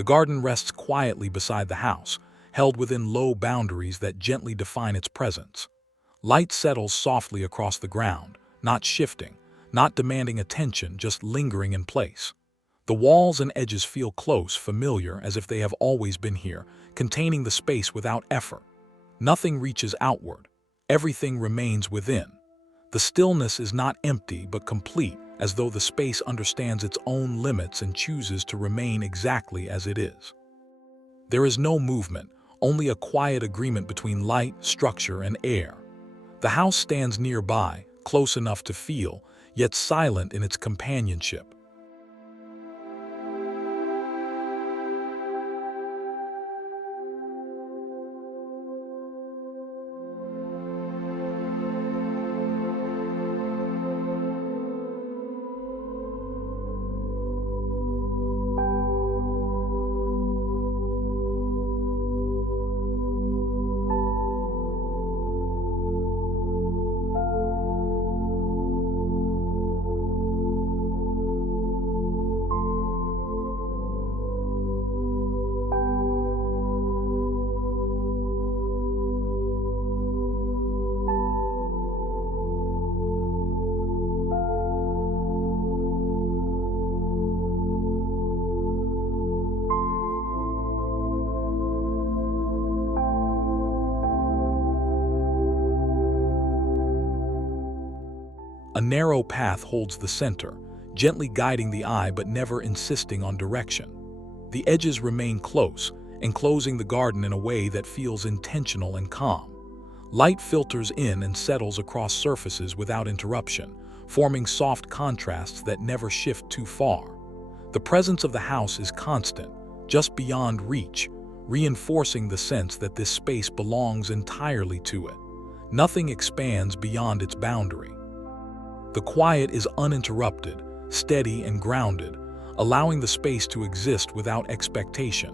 The garden rests quietly beside the house, held within low boundaries that gently define its presence. Light settles softly across the ground, not shifting, not demanding attention, just lingering in place. The walls and edges feel close, familiar, as if they have always been here, containing the space without effort. Nothing reaches outward. Everything remains within. The stillness is not empty but complete, as though the space understands its own limits and chooses to remain exactly as it is. There is no movement, only a quiet agreement between light, structure, and air. The house stands nearby, close enough to feel, yet silent in its companionship. A narrow path holds the center, gently guiding the eye but never insisting on direction. The edges remain close, enclosing the garden in a way that feels intentional and calm. Light filters in and settles across surfaces without interruption, forming soft contrasts that never shift too far. The presence of the house is constant, just beyond reach, reinforcing the sense that this space belongs entirely to it. Nothing expands beyond its boundary. The quiet is uninterrupted, steady and grounded, allowing the space to exist without expectation.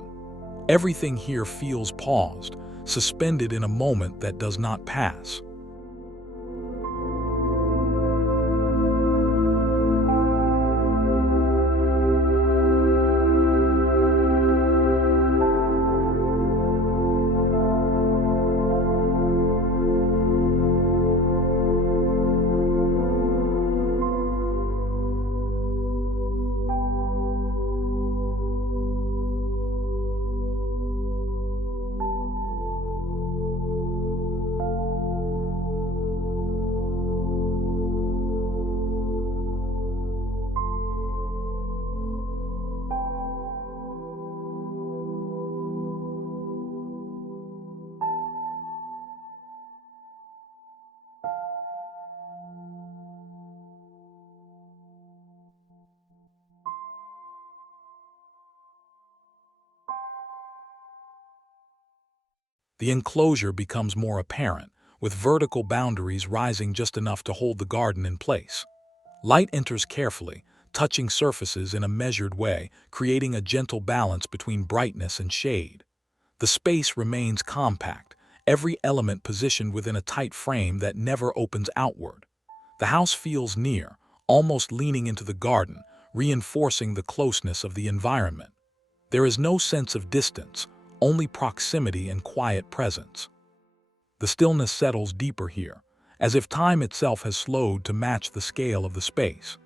Everything here feels paused, suspended in a moment that does not pass. The enclosure becomes more apparent, with vertical boundaries rising just enough to hold the garden in place. Light enters carefully, touching surfaces in a measured way, creating a gentle balance between brightness and shade. The space remains compact, every element positioned within a tight frame that never opens outward. The house feels near, almost leaning into the garden, reinforcing the closeness of the environment. There is no sense of distance, only proximity and quiet presence. The stillness settles deeper here, as if time itself has slowed to match the scale of the space.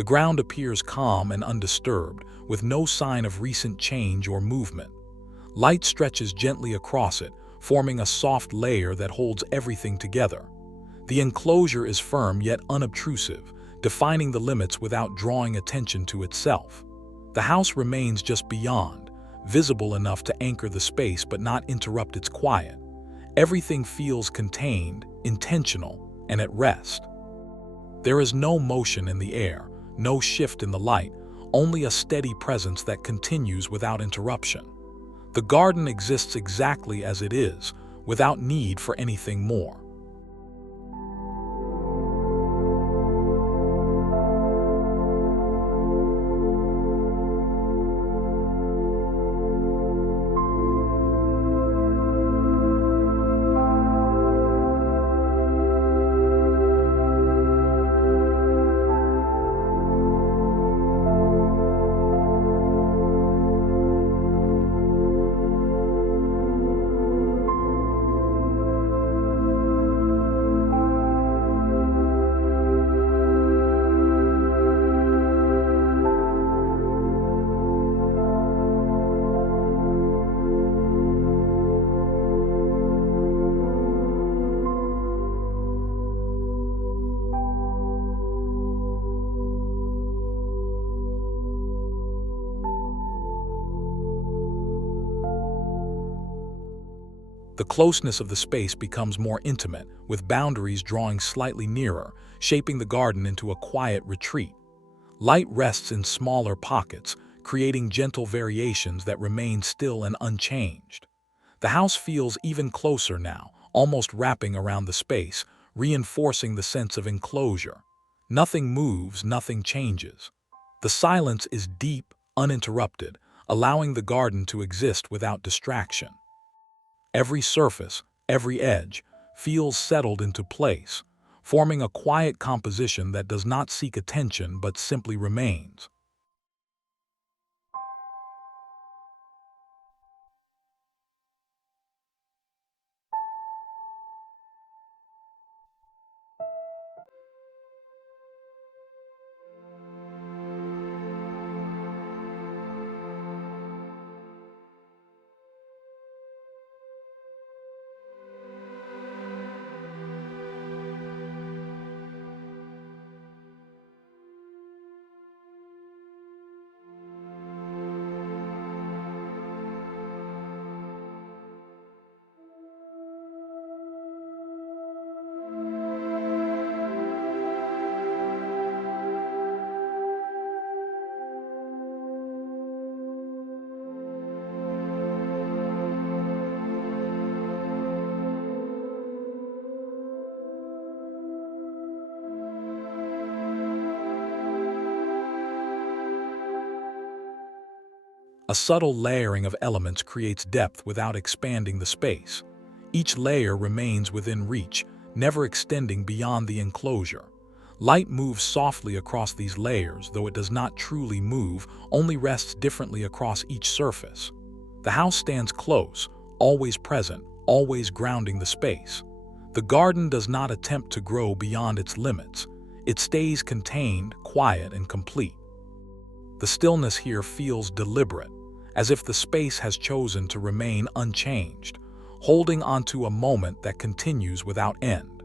The ground appears calm and undisturbed, with no sign of recent change or movement. Light stretches gently across it, forming a soft layer that holds everything together. The enclosure is firm yet unobtrusive, defining the limits without drawing attention to itself. The house remains just beyond, visible enough to anchor the space but not interrupt its quiet. Everything feels contained, intentional, and at rest. There is no motion in the air, no shift in the light, only a steady presence that continues without interruption. The garden exists exactly as it is, without need for anything more. The closeness of the space becomes more intimate, with boundaries drawing slightly nearer, shaping the garden into a quiet retreat. Light rests in smaller pockets, creating gentle variations that remain still and unchanged. The house feels even closer now, almost wrapping around the space, reinforcing the sense of enclosure. Nothing moves, nothing changes. The silence is deep, uninterrupted, allowing the garden to exist without distraction. Every surface, every edge, feels settled into place, forming a quiet composition that does not seek attention but simply remains. A subtle layering of elements creates depth without expanding the space. Each layer remains within reach, never extending beyond the enclosure. Light moves softly across these layers, though it does not truly move, only rests differently across each surface. The house stands close, always present, always grounding the space. The garden does not attempt to grow beyond its limits. It stays contained, quiet, and complete. The stillness here feels deliberate, as if the space has chosen to remain unchanged, holding onto a moment that continues without end.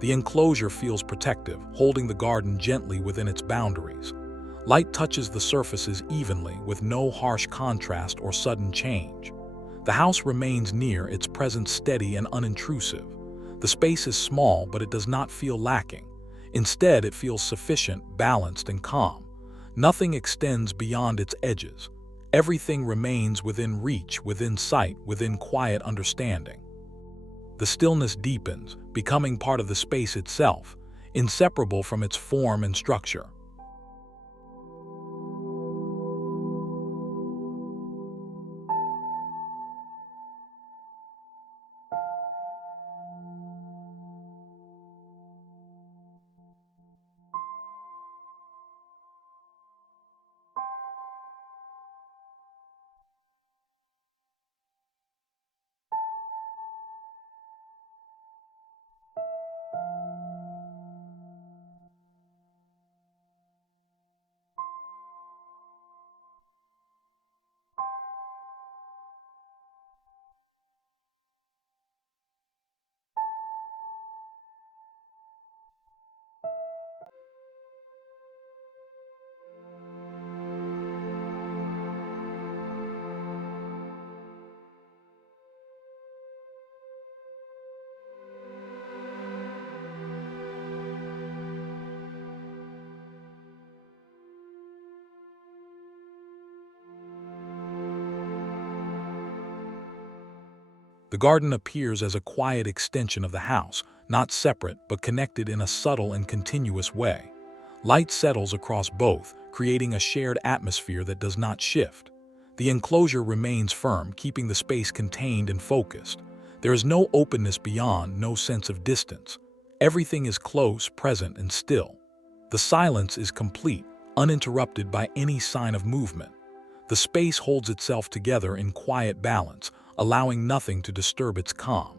The enclosure feels protective, holding the garden gently within its boundaries. Light touches the surfaces evenly, with no harsh contrast or sudden change. The house remains near, its presence steady and unintrusive. The space is small, but it does not feel lacking. Instead, it feels sufficient, balanced, and calm. Nothing extends beyond its edges. Everything remains within reach, within sight, within quiet understanding. The stillness deepens, becoming part of the space itself, inseparable from its form and structure. The garden appears as a quiet extension of the house, not separate but connected in a subtle and continuous way. Light settles across both, creating a shared atmosphere that does not shift. The enclosure remains firm, keeping the space contained and focused. There is no openness beyond, no sense of distance. Everything is close, present, and still. The silence is complete, uninterrupted by any sign of movement. The space holds itself together in quiet balance, allowing nothing to disturb its calm.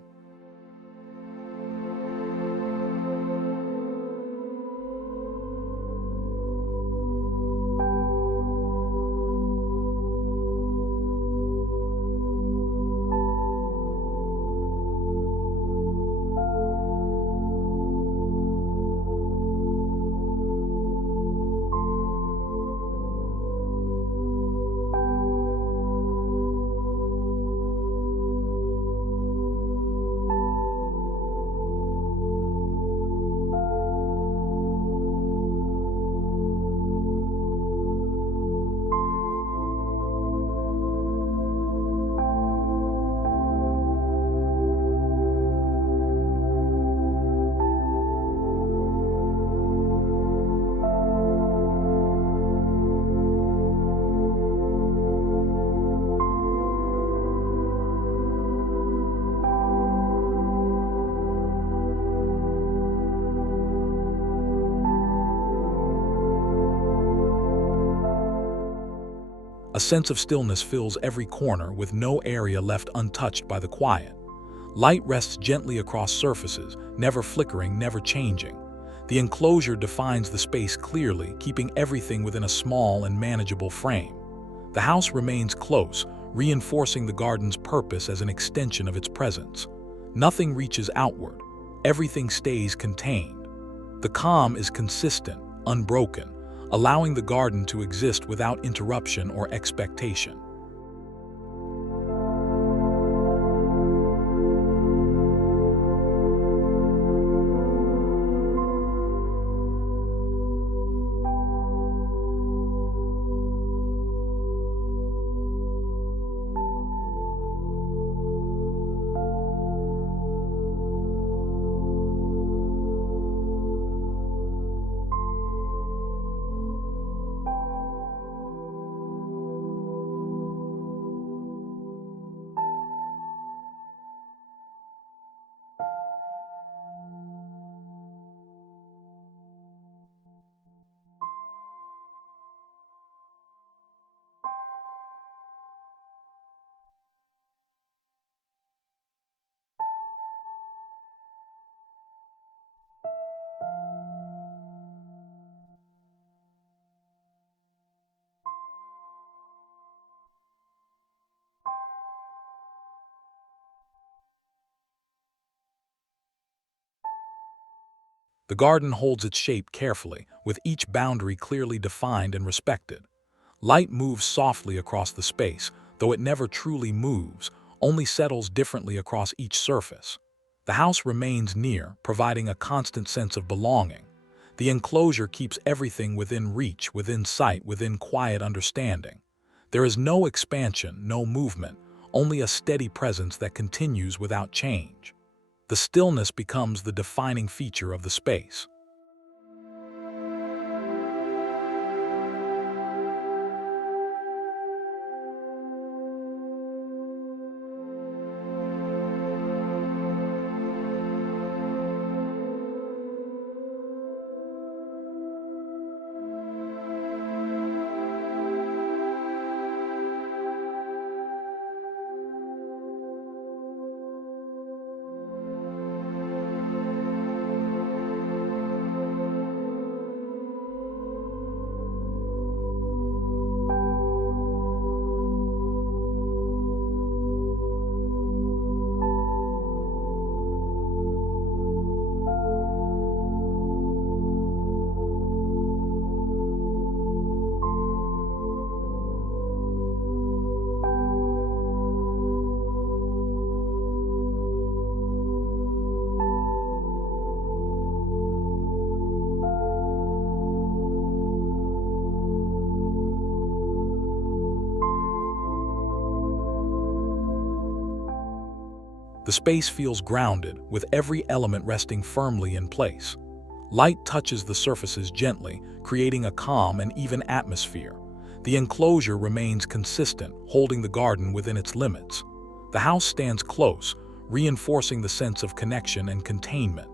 A sense of stillness fills every corner, with no area left untouched by the quiet. Light rests gently across surfaces, never flickering, never changing. The enclosure defines the space clearly, keeping everything within a small and manageable frame. The house remains close, reinforcing the garden's purpose as an extension of its presence. Nothing reaches outward. Everything stays contained. The calm is consistent, unbroken, allowing the garden to exist without interruption or expectation. The garden holds its shape carefully, with each boundary clearly defined and respected. Light moves softly across the space, though it never truly moves, only settles differently across each surface. The house remains near, providing a constant sense of belonging. The enclosure keeps everything within reach, within sight, within quiet understanding. There is no expansion, no movement, only a steady presence that continues without change. The stillness becomes the defining feature of the space. The space feels grounded, with every element resting firmly in place. Light touches the surfaces gently, creating a calm and even atmosphere. The enclosure remains consistent, holding the garden within its limits. The house stands close, reinforcing the sense of connection and containment.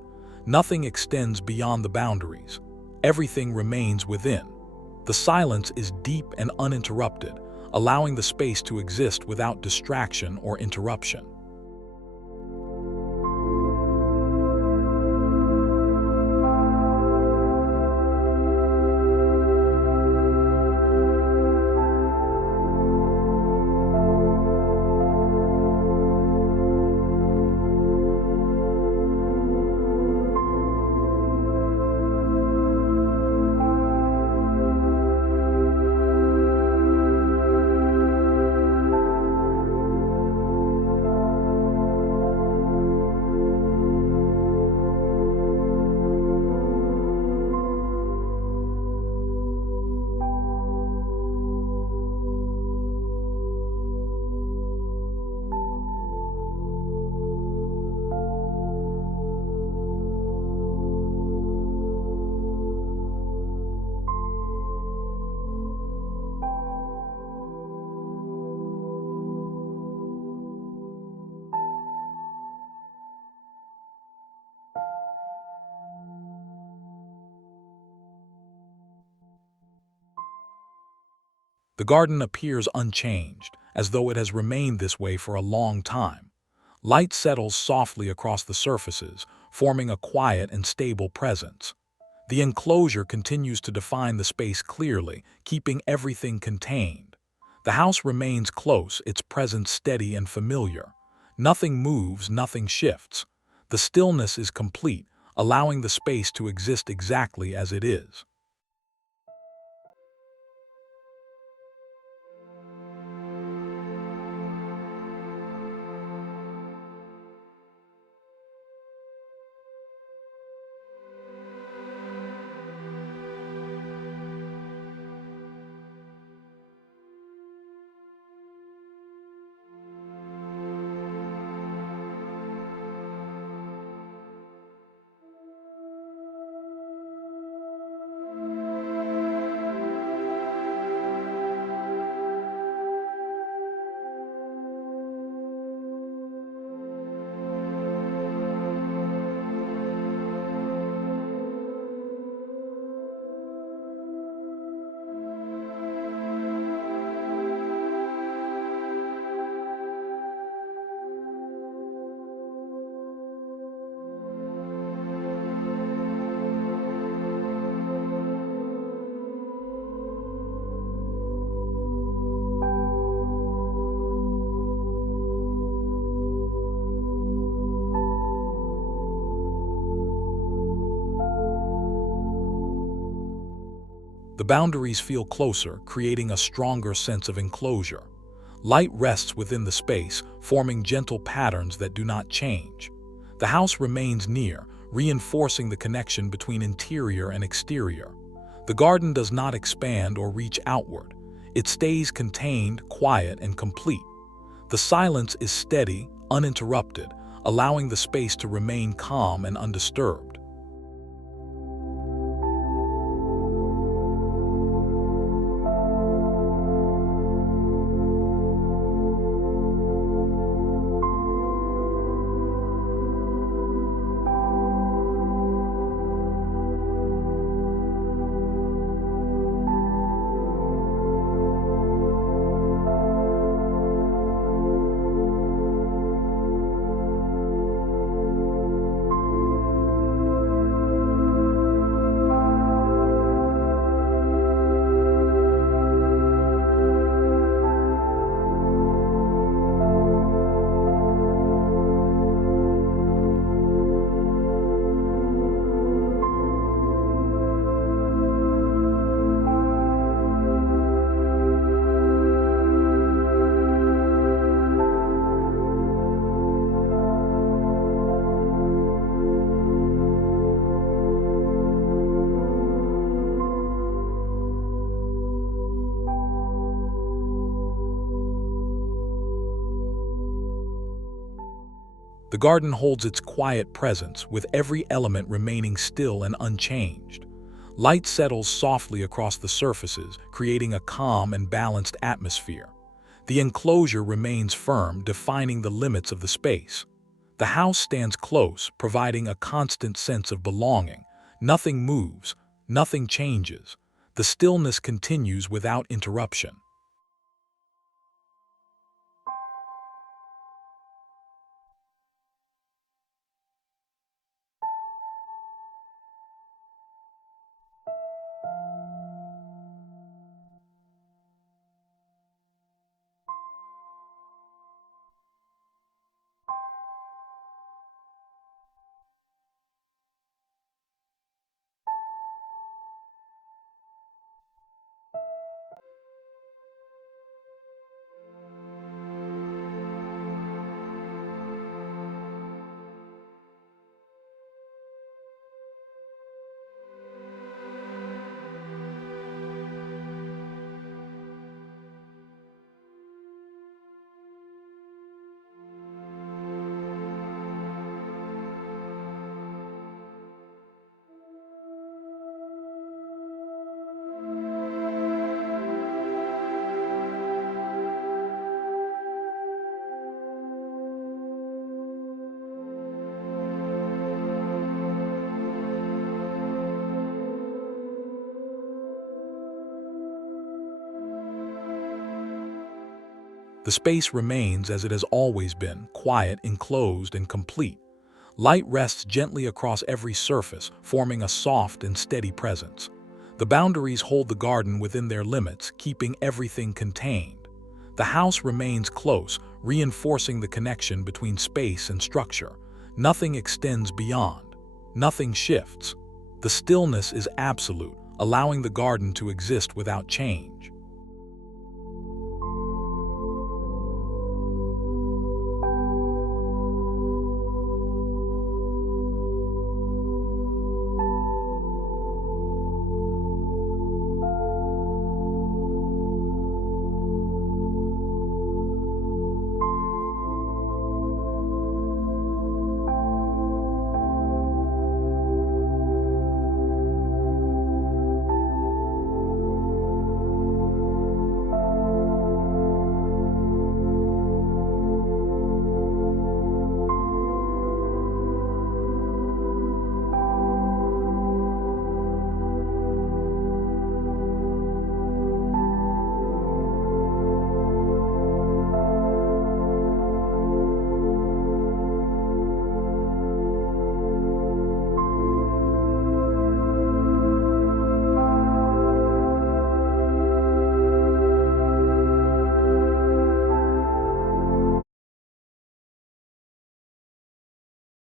Nothing extends beyond the boundaries. Everything remains within. The silence is deep and uninterrupted, allowing the space to exist without distraction or interruption. The garden appears unchanged, as though it has remained this way for a long time. Light settles softly across the surfaces, forming a quiet and stable presence. The enclosure continues to define the space clearly, keeping everything contained. The house remains close, its presence steady and familiar. Nothing moves, nothing shifts. The stillness is complete, allowing the space to exist exactly as it is. The boundaries feel closer, creating a stronger sense of enclosure. Light rests within the space, forming gentle patterns that do not change. The house remains near, reinforcing the connection between interior and exterior. The garden does not expand or reach outward. It stays contained, quiet, and complete. The silence is steady, uninterrupted, allowing the space to remain calm and undisturbed. The garden holds its quiet presence, with every element remaining still and unchanged. Light settles softly across the surfaces, creating a calm and balanced atmosphere. The enclosure remains firm, defining the limits of the space. The house stands close, providing a constant sense of belonging. Nothing moves, nothing changes. The stillness continues without interruption. The space remains as it has always been, quiet, enclosed, and complete. Light rests gently across every surface, forming a soft and steady presence. The boundaries hold the garden within their limits, keeping everything contained. The house remains close, reinforcing the connection between space and structure. Nothing extends beyond. Nothing shifts. The stillness is absolute, allowing the garden to exist without change.